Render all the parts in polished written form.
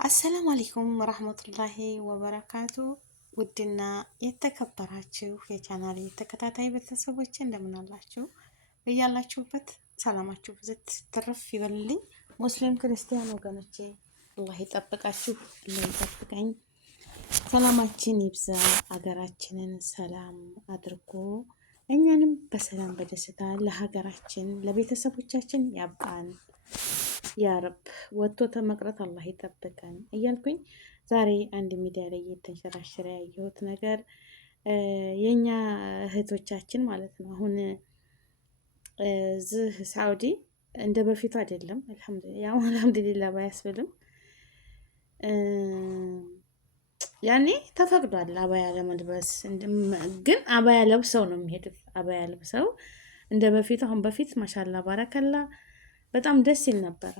አሰላሙ አለይኩም ረህመቱላሂ ወበረካቱ። ውድና የተከበራችሁ የቻናሌ ተከታታይ ቤተሰቦች እንደምን አላችሁ? እያላችሁበት ሰላማችሁ ብዝት ትርፍ ይበልልኝ። ሙስሊም ክርስቲያን ወገኖቼ አላህ ይጠብቃችሁ፣ አላህ ይጠብቀኝ። ሰላማችን ይብዛ፣ አገራችንን ሰላም አድርጎ እኛንም በሰላም በደስታ ለሀገራችን ለቤተሰቦቻችን ያብቃን። ያረብ ወጥቶ ተመቅረት አላህ ይጠብቀን እያልኩኝ ዛሬ አንድ ሚዲያ ላይ የተንሸራሸረ ያየሁት ነገር የኛ እህቶቻችን ማለት ነው። አሁን እዚህ ሳውዲ እንደ በፊቱ አይደለም። አልሐምዱሊላህ ባያስብልም ያኔ ተፈቅዷል አባያ ለመልበስ፣ ግን አባያ ለብሰው ነው የሚሄዱት። አባያ ለብሰው እንደ በፊቱ አሁን በፊት ማሻላ ባረከላ በጣም ደስ ይል ነበረ።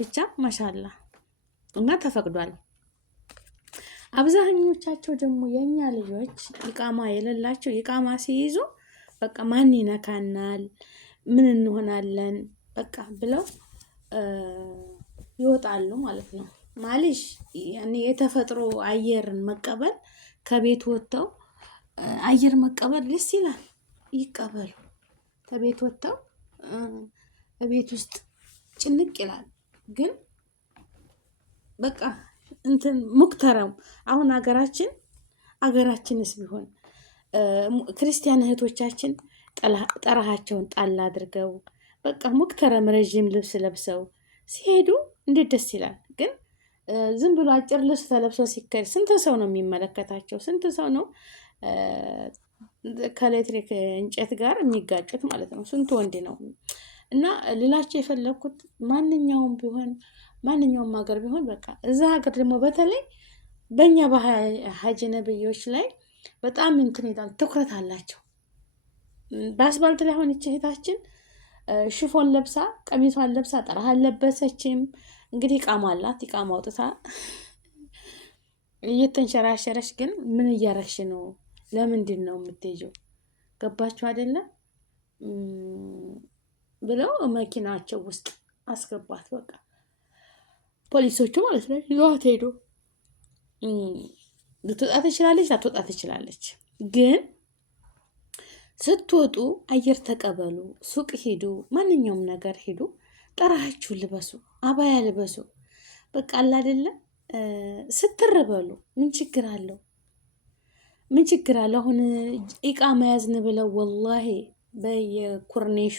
ብቻ ማሻላ እና ተፈቅዷል። አብዛኞቻቸው ደግሞ የኛ ልጆች ኢቃማ የሌላቸው ኢቃማ ሲይዙ በቃ ማን ይነካናል፣ ምን እንሆናለን በቃ ብለው ይወጣሉ ማለት ነው። ማለሽ ያኔ የተፈጥሮ አየርን መቀበል ከቤት ወጥተው አየር መቀበል ደስ ይላል። ይቀበሉ። ከቤት ወጥተው ቤት ውስጥ ጭንቅ ይላል። ግን በቃ እንትን ሙክተረም አሁን አገራችንስ ቢሆን ክርስቲያን እህቶቻችን ጠራሃቸውን ጣል አድርገው በቃ ሙክተረም ረዥም ልብስ ለብሰው ሲሄዱ እንዴት ደስ ይላል። ግን ዝም ብሎ አጭር ልብስ ተለብሶ ሲከድ ስንት ሰው ነው የሚመለከታቸው? ስንት ሰው ነው ከኤሌክትሪክ እንጨት ጋር የሚጋጩት ማለት ነው? ስንት ወንድ ነው? እና ልላቸው የፈለኩት ማንኛውም ሀገር ቢሆን በቃ እዛ ሀገር ደግሞ በተለይ በእኛ በሀጅ ነብዮች ላይ በጣም እንትን ይላል፣ ትኩረት አላቸው። በአስባልት ላይ ሆነች እህታችን ሽፎን ለብሳ ቀሚሷን ለብሳ ጠረሃ አልለበሰችም። እንግዲህ ኢቃማ አላት። ኢቃማ አውጥታ እየተንሸራሸረች ግን ምን እያረግሽ ነው? ለምንድን ነው የምትሄጂው? ገባችሁ አይደለም ብለው መኪናቸው ውስጥ አስገባት። በቃ ፖሊሶቹ ማለት ነው ይዘዋት ሄዱ። ልትወጣ ትችላለች፣ ላትወጣ ትችላለች። ግን ስትወጡ አየር ተቀበሉ፣ ሱቅ ሂዱ፣ ማንኛውም ነገር ሂዱ፣ ጠራሃችሁን ልበሱ፣ አባያ ልበሱ። በቃ አለ አይደለ ስትርበሉ ምን ችግር አለው? ምን ችግር አለው? አሁን ኢቃማ ያዝን ብለው ወላሂ በየኩርኔሹ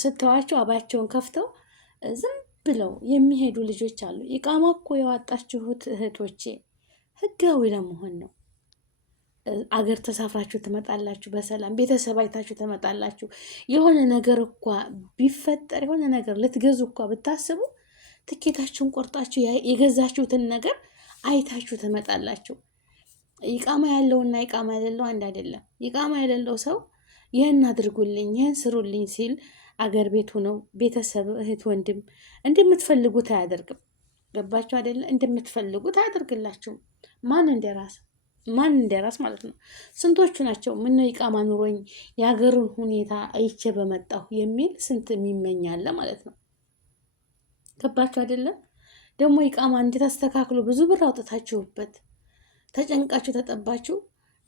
ስተዋቸው አባያቸውን ከፍተው ዝም ብለው የሚሄዱ ልጆች አሉ። ኢቃማ እኮ የዋጣችሁት እህቶቼ ህጋዊ ለመሆን ነው። አገር ተሳፍራችሁ ትመጣላችሁ፣ በሰላም ቤተሰብ አይታችሁ ትመጣላችሁ። የሆነ ነገር እኳ ቢፈጠር የሆነ ነገር ልትገዙ እኳ ብታስቡ ትኬታችሁን ቆርጣችሁ የገዛችሁትን ነገር አይታችሁ ትመጣላችሁ። ኢቃማ ያለውና ኢቃማ የሌለው አንድ አይደለም። ኢቃማ የሌለው ሰው ይህን አድርጉልኝ፣ ይህን ስሩልኝ ሲል አገር ቤቱ ነው ቤተሰብ እህት ወንድም እንደምትፈልጉት አያደርግም። ገባችሁ አይደለ? እንደምትፈልጉት አያደርግላችሁም። ማን እንደራስ ማለት ነው። ስንቶቹ ናቸው ምነው ኢቃማ ኑሮኝ የሀገሩን ሁኔታ አይቼ በመጣሁ የሚል ስንት የሚመኛለ ማለት ነው። ገባችሁ አይደለም? ደግሞ ኢቃማ እንዴት አስተካክሎ ብዙ ብር አውጥታችሁበት ተጨንቃችሁ ተጠባችሁ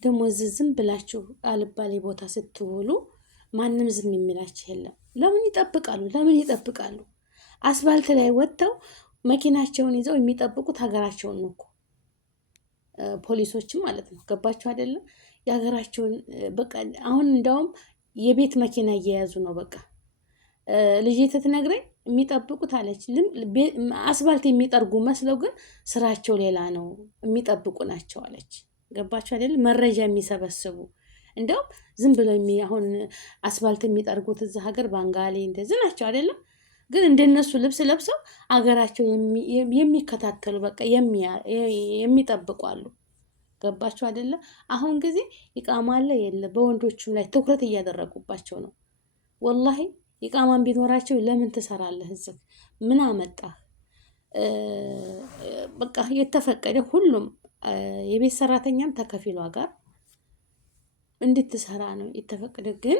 ደግሞ ዝም ብላችሁ አልባሌ ቦታ ስትውሉ ማንም ዝም የሚላችሁ የለም። ለምን ይጠብቃሉ? አስፋልት ላይ ወጥተው መኪናቸውን ይዘው የሚጠብቁት ሀገራቸውን ነው እኮ ፖሊሶችም ማለት ነው። ገባችሁ አይደለም? የሀገራቸውን በቃ አሁን እንዳውም የቤት መኪና እየያዙ ነው። በቃ ልጄ ትነግረኝ የሚጠብቁት አለች። አስፋልት የሚጠርጉ መስለው ግን ስራቸው ሌላ ነው፣ የሚጠብቁ ናቸው አለች። ገባችሁ አይደለም? መረጃ የሚሰበስቡ እንደውም ዝም ብለው አሁን አስፋልት የሚጠርጉት እዛ ሀገር ባንጋሊ እንደዚህ ናቸው አይደለም? ግን እንደነሱ ልብስ ለብሰው አገራቸው የሚከታተሉ በቃ የሚጠብቁ አሉ። ገባችሁ አይደለም? አሁን ጊዜ ኢቃማ አለ የለ በወንዶቹም ላይ ትኩረት እያደረጉባቸው ነው። ወላሂ ኢቃማን ቢኖራቸው ለምን ትሰራለህ እዚህ? ምን አመጣህ? በቃ የተፈቀደ ሁሉም የቤት ሰራተኛም ተከፊሏ ጋር እንድትሰራ ነው የተፈቀደ። ግን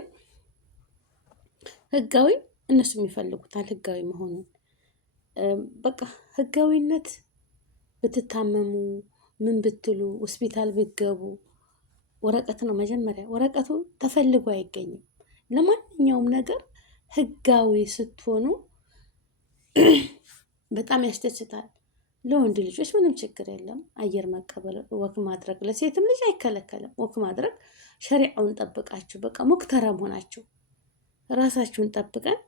ህጋዊ እነሱ የሚፈልጉታል ህጋዊ መሆኑን። በቃ ህጋዊነት ብትታመሙ ምን ብትሉ ሆስፒታል ብትገቡ ወረቀት ነው መጀመሪያ። ወረቀቱ ተፈልጎ አይገኝም። ለማንኛውም ነገር ህጋዊ ስትሆኑ በጣም ያስደስታል። ለወንድ ልጆች ምንም ችግር የለም። አየር መቀበል፣ ወክ ማድረግ ለሴትም ልጅ አይከለከልም። ወክ ማድረግ ሸሪዓውን ጠብቃችሁ በቃ ሙክተረም ሆናችሁ ራሳችሁን ጠብቀን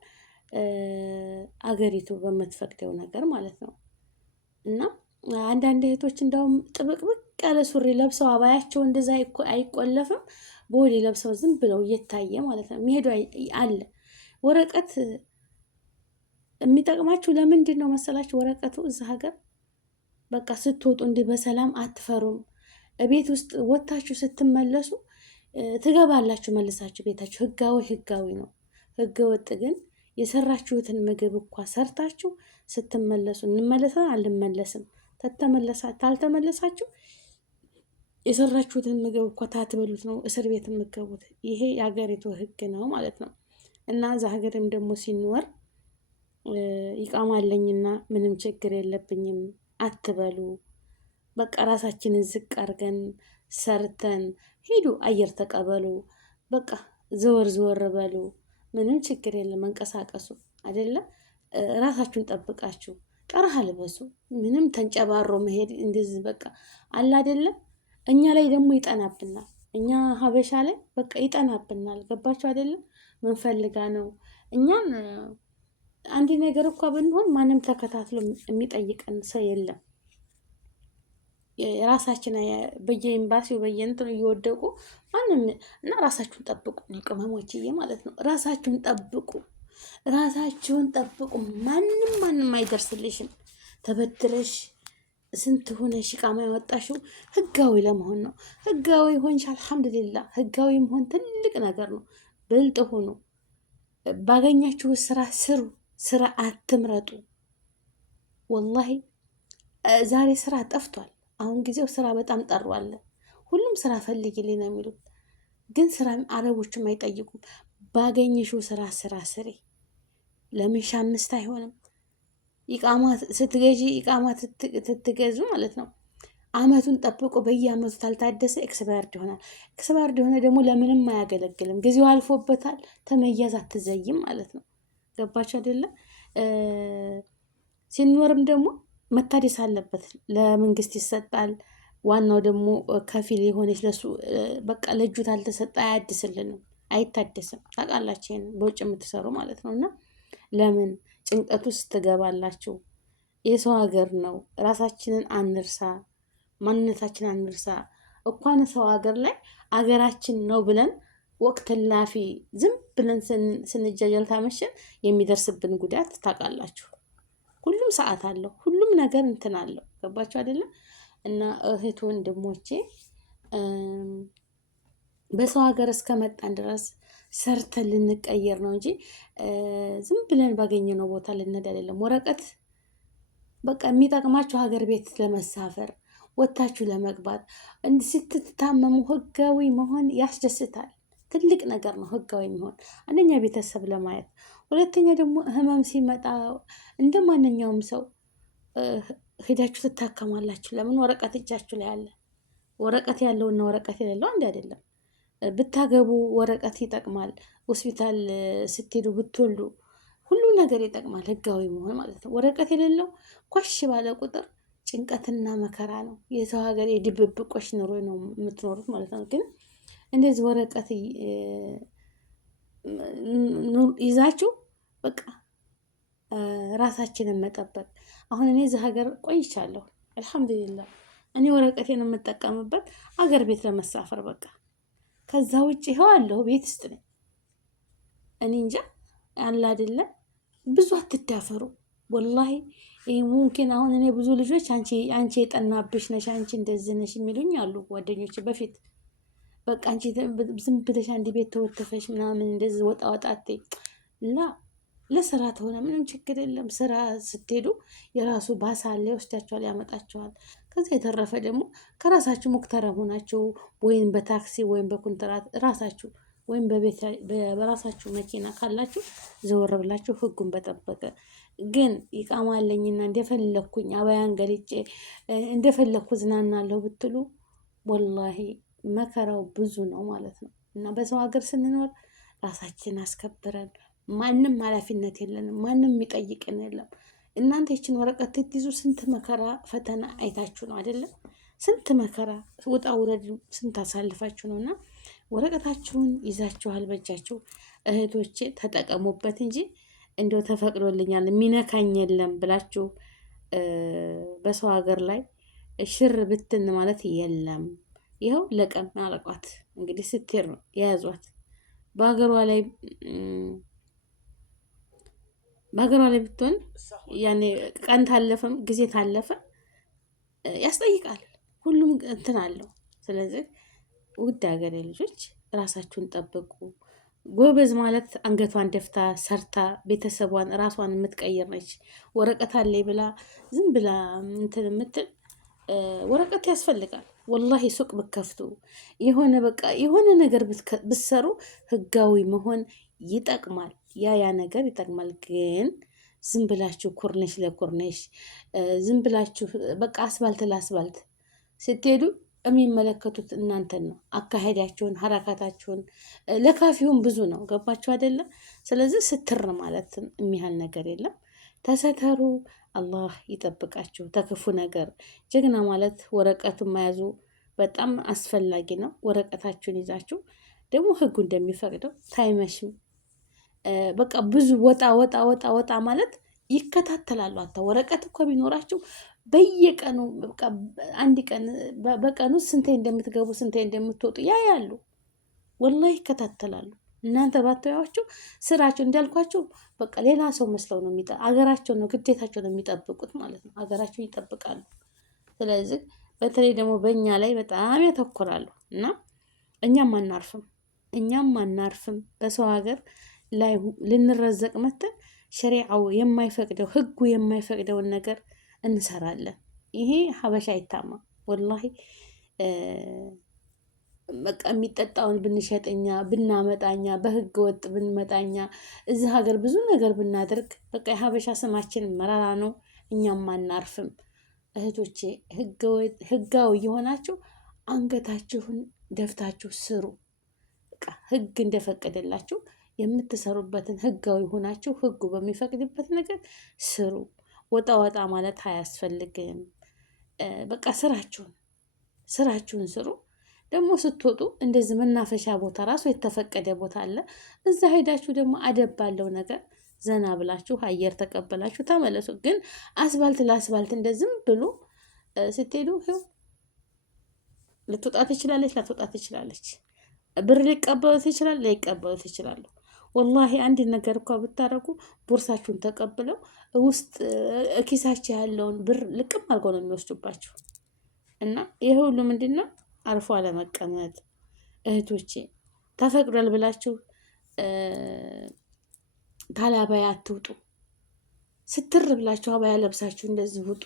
አገሪቱ በምትፈቅደው ነገር ማለት ነው። እና አንዳንድ እህቶች እንደውም ጥብቅብቅ ያለ ሱሪ ለብሰው አባያቸው እንደዛ አይቆለፍም ቦዲ ለብሰው ዝም ብለው እየታየ ማለት ነው የሚሄዱ አለ። ወረቀት የሚጠቅማችሁ ለምንድን ነው መሰላችሁ? ወረቀቱ እዛ ሀገር በቃ ስትወጡ እንዲህ በሰላም አትፈሩም። ቤት ውስጥ ወጥታችሁ ስትመለሱ ትገባላችሁ መልሳችሁ ቤታችሁ። ህጋዊ ነው። ህገ ወጥ ግን የሰራችሁትን ምግብ እኳ ሰርታችሁ ስትመለሱ እንመለሰን አልመለስም ታልተመለሳችሁ የሰራችሁትን ምግብ እኳ ታትበሉት ነው እስር ቤት የምትገቡት። ይሄ የሀገሪቱ ህግ ነው ማለት ነው። እና እዛ ሀገርም ደግሞ ሲኖር ይቃማ አለኝና ምንም ችግር የለብኝም አትበሉ። በቃ ራሳችንን ዝቅ አድርገን ሰርተን ሂዱ፣ አየር ተቀበሉ፣ በቃ ዘወር በሉ። ምንም ችግር የለም። መንቀሳቀሱ አይደለም። ራሳችሁን ጠብቃችሁ ጠርሃ ልበሱ። ምንም ተንጨባሮ መሄድ እንደዚህ በቃ አለ አይደለም። እኛ ላይ ደግሞ ይጠናብናል። እኛ ሀበሻ ላይ በቃ ይጠናብናል። ገባችሁ አይደለም? ምንፈልጋ ነው እኛን አንድ ነገር እኳ ብንሆን ማንም ተከታትሎ የሚጠይቀን ሰው የለም። የራሳችን በየኤምባሲው በየእንትኑ እየወደቁ ማንም እና ራሳችሁን ጠብቁ ነው ቅመሞችዬ ማለት ነው። ራሳችሁን ጠብቁ። ማንም አይደርስልሽም። ተበድረሽ ስንት ሆነሽ ቃማ ያወጣሽው ህጋዊ ለመሆን ነው። ህጋዊ ሆንሽ አልሐምዱሊላህ። ህጋዊ መሆን ትልቅ ነገር ነው። ብልጥ ሁኑ። ባገኛችሁ ስራ ስሩ። ስራ አትምረጡ። ወላሂ ዛሬ ስራ ጠፍቷል። አሁን ጊዜው ስራ በጣም ጠሯል። ሁሉም ስራ ፈልጊልኝ ነው የሚሉት። ግን ስራ አረቦችም አይጠይቁም። ባገኘሽው ስራ ስሪ። ለምን ሻምስት አይሆንም? ኢቃማ ስትገዢ ኢቃማ ትትገዙ ማለት ነው። አመቱን ጠብቆ በየአመቱ ታልታደሰ ኤክስፓየርድ ይሆናል። ኤክስፓየርድ የሆነ ደግሞ ለምንም አያገለግልም። ጊዜው አልፎበታል። ተመያዝ አትዘይም ማለት ነው። ገባች አይደለም? ሲኖርም ደግሞ መታደስ አለበት። ለመንግስት ይሰጣል። ዋናው ደግሞ ከፊል የሆነች ለሱ በቃ ለእጁ ታልተሰጠ አያድስልንም፣ አይታደስም። ታውቃላችሁ ይሄን በውጭ የምትሰሩ ማለት ነው። እና ለምን ጭንቀት ውስጥ ትገባላችሁ? የሰው ሀገር ነው። ራሳችንን አንርሳ፣ ማንነታችን አንርሳ። እንኳን ሰው ሀገር ላይ አገራችን ነው ብለን ወቅት ላፊ ዝም ብለን ስንጃጃል ታመሸን የሚደርስብን ጉዳት ታውቃላችሁ። ሁሉም ሰዓት አለው። ሁሉም ነገር እንትን አለው። ገባችሁ አይደለም? እና እህት ወንድሞቼ በሰው ሀገር እስከመጣን ድረስ ሰርተን ልንቀየር ነው እንጂ ዝም ብለን ባገኘነው ቦታ ልንሄድ አይደለም። ወረቀት በቃ የሚጠቅማችሁ ሀገር ቤት ለመሳፈር ወታችሁ ለመግባት ስትታመሙ ህጋዊ መሆን ያስደስታል። ትልቅ ነገር ነው ህጋዊ መሆን። አንደኛ ቤተሰብ ለማየት፣ ሁለተኛ ደግሞ ህመም ሲመጣ እንደ ማንኛውም ሰው ሄዳችሁ ትታከማላችሁ። ለምን? ወረቀት እጃችሁ ላይ አለ። ወረቀት ያለውና ወረቀት የሌለው አንድ አይደለም። ብታገቡ ወረቀት ይጠቅማል። ሆስፒታል ስትሄዱ ብትወልዱ ሁሉ ነገር ይጠቅማል። ህጋዊ መሆን ማለት ነው። ወረቀት የሌለው ኮሽ ባለ ቁጥር ጭንቀትና መከራ ነው። የሰው ሀገር የድብብቆሽ ኑሮ ነው የምትኖሩት ማለት ነው። ግን እንደዚህ ወረቀት ይዛችሁ በቃ ራሳችንን መጠበቅ። አሁን እኔ እዚህ ሀገር ቆይቻለሁ አልሐምዱሊላህ። እኔ ወረቀቴን የምጠቀምበት አገር ቤት ለመሳፈር በቃ። ከዛ ውጭ ይኸው አለሁ ቤት ውስጥ ነኝ። እኔ እንጃ ያለ አይደለም። ብዙ አትዳፈሩ ወላሂ። ሙምኪን አሁን እኔ ብዙ ልጆች አንቺ የጠናብሽ ነሽ፣ አንቺ እንደዚህ ነሽ የሚሉኝ አሉ ጓደኞች በፊት። በቃ አንቺ ዝም ብለሽ አንድ ቤት ተወተፈሽ ምናምን እንደዚህ ወጣ ላ ለስራ ተሆነ ምንም ችግር የለም። ስራ ስትሄዱ የራሱ ባሳ አለ፣ ይወስዳችኋል፣ ያመጣችኋል። ከዛ የተረፈ ደግሞ ከራሳችሁ ሙክተረም ሆናችሁ ወይም በታክሲ ወይም በኮንትራት ራሳችሁ ወይም በራሳችሁ መኪና ካላችሁ ዘወር ብላችሁ ህጉን በጠበቀ። ግን ኢቃማ አለኝና እንደፈለኩኝ አባያን ገልጬ እንደፈለኩ ዝናናለሁ ብትሉ ወላሂ መከራው ብዙ ነው ማለት ነው። እና በሰው ሀገር ስንኖር ራሳችን አስከብረን ማንም ኃላፊነት የለንም፣ ማንም የሚጠይቅን የለም። እናንተ ይችን ወረቀት ትይዙ ስንት መከራ ፈተና አይታችሁ ነው አይደለም? ስንት መከራ ውጣ ውረድ ስንት አሳልፋችሁ ነው። እና ወረቀታችሁን ይዛችኋል በእጃችሁ እህቶቼ ተጠቀሙበት እንጂ እንደው ተፈቅዶልኛል የሚነካኝ የለም ብላችሁ በሰው ሀገር ላይ ሽር ብትን ማለት የለም። ይኸው ለቀም አለቋት እንግዲህ ስትሄድ ነው የያዟት። በሀገሯ ላይ ብትሆን ያኔ ቀን ታለፈም ጊዜ ታለፈ ያስጠይቃል። ሁሉም እንትን አለው። ስለዚህ ውድ ሀገሬ ልጆች ራሳችሁን ጠብቁ። ጎበዝ ማለት አንገቷን ደፍታ ሰርታ ቤተሰቧን ራሷን የምትቀይር ነች። ወረቀት አለኝ ብላ ዝም ብላ እንትን የምትል ወረቀት ያስፈልጋል። ወላሂ ሱቅ ብከፍቱ የሆነ ነገር ብትሰሩ ህጋዊ መሆን ይጠቅማል። ያ ነገር ይጠቅማል። ግን ዝም ብላችሁ ኩርነሽ ለኩርነሽ ዝም ብላችሁ በቃ አስባልት ለአስባልት ስትሄዱ የሚመለከቱት እናንተን ነው። አካሄዳችሁን፣ ሀረካታችሁን ለካፊውን ብዙ ነው። ገባችሁ አይደለም? ስለዚህ ስትር ማለት የሚያህል ነገር የለም። ተሰተሩ። አላህ ይጠብቃችሁ ተክፉ ነገር። ጀግና ማለት ወረቀቱን መያዙ በጣም አስፈላጊ ነው። ወረቀታችሁን ይዛችሁ ደግሞ ህጉ እንደሚፈቅደው ታይመሽም በቃ ብዙ ወጣ ማለት ይከታተላሉ። ወረቀት እኮ ቢኖራችሁ በየቀኑ አንድ ቀን በቀኑ ስንቴ እንደምትገቡ ስንቴ እንደምትወጡ ያያሉ። ወላሂ ይከታተላሉ። እናንተ ባታዩዋቸው ስራቸው እንዳልኳቸው በቃ ሌላ ሰው መስለው ነው አገራቸው ነው ግዴታቸው ነው የሚጠብቁት ማለት ነው። አገራቸው ይጠብቃሉ። ስለዚህ በተለይ ደግሞ በእኛ ላይ በጣም ያተኮራሉ እና እኛም አናርፍም። በሰው ሀገር ላይ ልንረዘቅ መተን ሸሪዓው የማይፈቅደው ህጉ የማይፈቅደውን ነገር እንሰራለን። ይሄ ሀበሻ አይታማ ወላሂ በቃ የሚጠጣውን ብንሸጠኛ ብናመጣኛ በህገ ወጥ ብንመጣኛ እዚህ ሀገር ብዙ ነገር ብናደርግ በቃ የሀበሻ ስማችን መራራ ነው። እኛም አናርፍም። እህቶቼ ህጋዊ የሆናችሁ አንገታችሁን ደፍታችሁ ስሩ። በቃ ህግ እንደፈቀደላችሁ የምትሰሩበትን ህጋዊ ሆናችሁ ህጉ በሚፈቅድበት ነገር ስሩ። ወጣ ማለት አያስፈልግም። በቃ ስራችሁን ስሩ። ደግሞ ስትወጡ እንደዚህ መናፈሻ ቦታ ራሱ የተፈቀደ ቦታ አለ። እዛ ሄዳችሁ ደግሞ አደብ ባለው ነገር ዘና ብላችሁ አየር ተቀበላችሁ ተመለሱ። ግን አስባልት ለአስባልት እንደዝም ብሎ ስትሄዱ ይኸው ልትወጣ ትችላለች፣ ላትወጣ ትችላለች። ብር ሊቀበሉት ይችላል፣ ላይቀበሉት ይችላሉ። ወላሂ አንድ ነገር እኮ ብታረጉ ቦርሳችሁን ተቀብለው ውስጥ ኪሳችሁ ያለውን ብር ልቅም አድርገው ነው የሚወስዱባችሁ። እና ይሄ ሁሉ ምንድን ነው? አርፎ አለመቀመጥ። እህቶቼ ተፈቅዷል ብላችሁ ታላባያ አትውጡ። ስትር ብላችሁ አባያ ለብሳችሁ እንደዚህ ውጡ።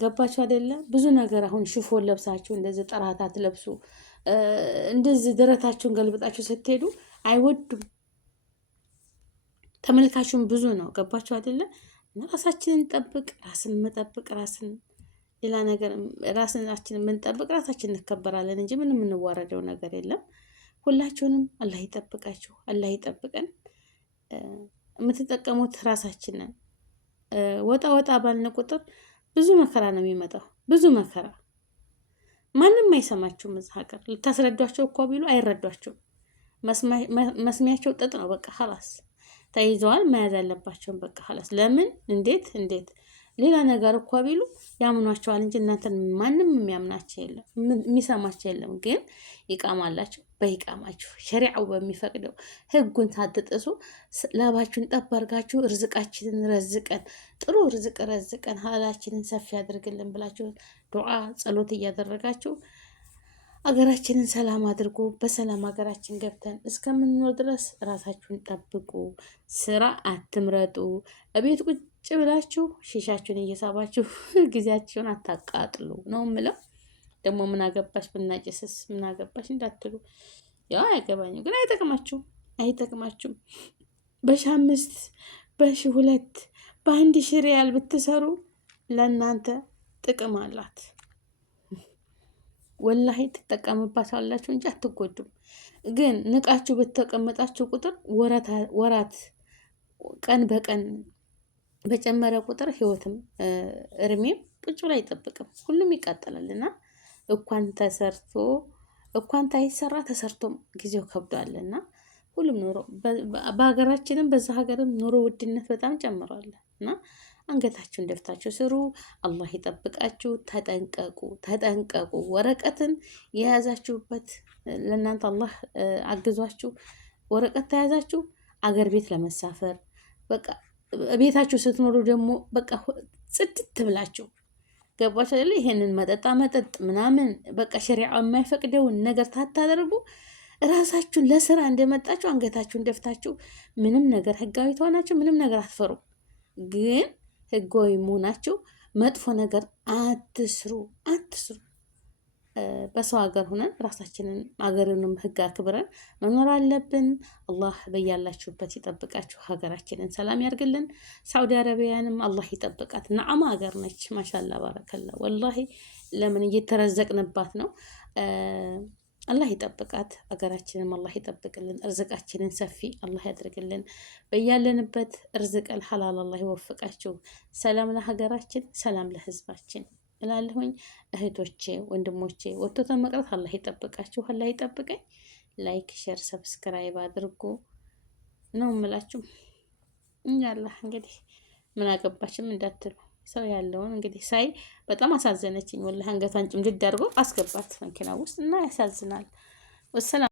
ገባችሁ አይደለ? ብዙ ነገር አሁን ሽፎን ለብሳችሁ እንደዚህ ጠራት አትለብሱ። እንደዚህ ደረታችሁን ገልብጣችሁ ስትሄዱ አይወዱም። ተመልካቹም ብዙ ነው። ገባችሁ አይደለ? ራሳችንን ጠብቅ። ራስን መጠብቅ ራስን ሌላ ነገር ራሳችንን የምንጠብቅ ራሳችን እንከበራለን እንጂ ምን የምንዋረደው ነገር የለም። ሁላችሁንም አላህ ይጠብቃችሁ፣ አላህ ይጠብቀን። የምትጠቀሙት ራሳችንን ወጣ ባልን ቁጥር ብዙ መከራ ነው የሚመጣው። ብዙ መከራ ማንም አይሰማችሁም። እዚህ ሀገር ልታስረዷቸው እኮ ቢሉ አይረዷቸውም። መስሚያቸው ጥጥ ነው። በቃ ኸላስ ተይዘዋል። መያዝ ያለባቸውን በቃ ኸላስ። ለምን እንዴት ሌላ ነገር እኮ ቢሉ ያምኗቸዋል እንጂ እናንተን ማንም የሚያምናቸው የለም፣ የሚሰማቸው የለም። ግን ይቃማ አላችሁ። በይቃማችሁ ሸሪዓው በሚፈቅደው ህጉን ሳትጥሱ ላባችሁን ጠብ አድርጋችሁ ርዝቃችንን ረዝቀን ጥሩ ርዝቅ ረዝቀን ሀላላችንን ሰፊ ያድርግልን ብላችሁ ዱዓ ጸሎት እያደረጋችሁ አገራችንን ሰላም አድርጎ በሰላም ሀገራችን ገብተን እስከምንኖር ድረስ ራሳችሁን ጠብቁ። ስራ አትምረጡ። እቤት ቁጭ ብላችሁ ሺሻችሁን እየሳባችሁ ጊዜያችሁን አታቃጥሉ ነው የምለው። ደግሞ ምን አገባሽ ብናጭስስ ምን አገባሽ እንዳትሉ ያው አያገባኝም፣ ግን አይጠቅማችሁም፣ አይጠቅማችሁም። በ5,000 በ1,200 በ1,000 ሪያል ብትሰሩ ለእናንተ ጥቅም አላት። ወላሂ ትጠቀምባታላችሁ እንጂ አትጎዱም። ግን ንቃችሁ በተቀመጣችሁ ቁጥር ወራት ቀን በቀን በጨመረ ቁጥር ህይወትም እድሜም ቁጭ ብሎ አይጠብቅም። ሁሉም ይቃጠላል እና እንኳን ታይሰራ ተሰርቶም ጊዜው ከብዷል እና ሁሉም ኑሮ በሀገራችንም በዛ ሀገርም ኑሮ ውድነት በጣም ጨምሯል እና አንገታችሁን ደፍታችሁ ስሩ። አላህ ይጠብቃችሁ። ተጠንቀቁ፣ ተጠንቀቁ። ወረቀትን የያዛችሁበት ለእናንተ አላህ አግዟችሁ ወረቀት ተያዛችሁ አገር ቤት ለመሳፈር በቃ ቤታችሁ ስትኖሩ ደግሞ በቃ ጽድት ብላችሁ ገባችሁ አይደል? ይሄንን መጠጥ ምናምን በቃ ሸሪዓ የማይፈቅደውን ነገር ታታደርጉ። ራሳችሁን ለስራ እንደመጣችሁ አንገታችሁን ደፍታችሁ ምንም ነገር ህጋዊ ተሆናችሁ ምንም ነገር አትፈሩ። ግን ህጋዊ መሆናችሁ መጥፎ ነገር አትስሩ፣ አትስሩ። በሰው ሀገር ሆነን ራሳችንን ሀገርንም ህግ አክብረን መኖር አለብን። አላህ በያላችሁበት ይጠብቃችሁ፣ ሀገራችንን ሰላም ያርግልን። ሳውዲ አረቢያንም አላህ ይጠብቃት። ነዓማ ሀገር ነች። ማሻላ ባረከላ። ወላሂ ለምን እየተረዘቅንባት ነው። አላህ ይጠብቃት። ሀገራችንም አላህ ይጠብቅልን። እርዝቃችንን ሰፊ አላህ ያድርግልን። በያለንበት እርዝቀል ሐላል አላህ ይወፍቃችሁ። ሰላም ለሀገራችን፣ ሰላም ለህዝባችን እላለሁኝ። እህቶቼ ወንድሞቼ፣ ወጥቶ ተመቅረት አላህ ይጠብቃችሁ፣ አላህ ይጠብቀኝ። ላይክ ሼር ሰብስክራይብ አድርጉ ነው የምላችሁ። አላህ እንግዲህ ምን አገባችም እንዳትሉ ሰው ያለውን እንግዲህ ሳይ በጣም አሳዘነችኝ። ወላሂ አንገቷን ጭምድድ አድርጎ አስገባት መኪና ውስጥ እና ያሳዝናል። ወሰላም